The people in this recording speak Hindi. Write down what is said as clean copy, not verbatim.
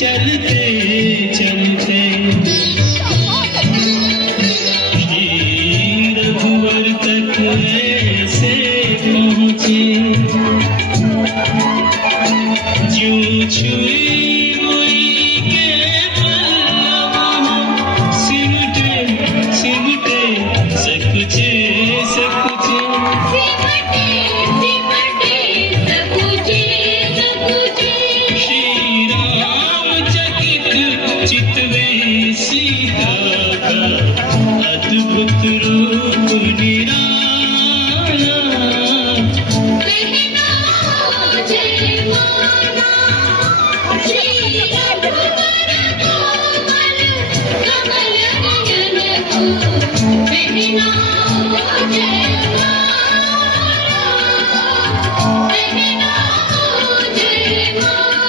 चलते चलते रघुवर तक ऐसे पहुँचे जो छुई हुई के पल्लव सिमटे सिमटे सकुचे सकुचे चितवे सीता का अद्भुत रूप निराला कहना जय माला श्री रघुवर कोमल कमल नयन को कहना जय माला कहना जय माला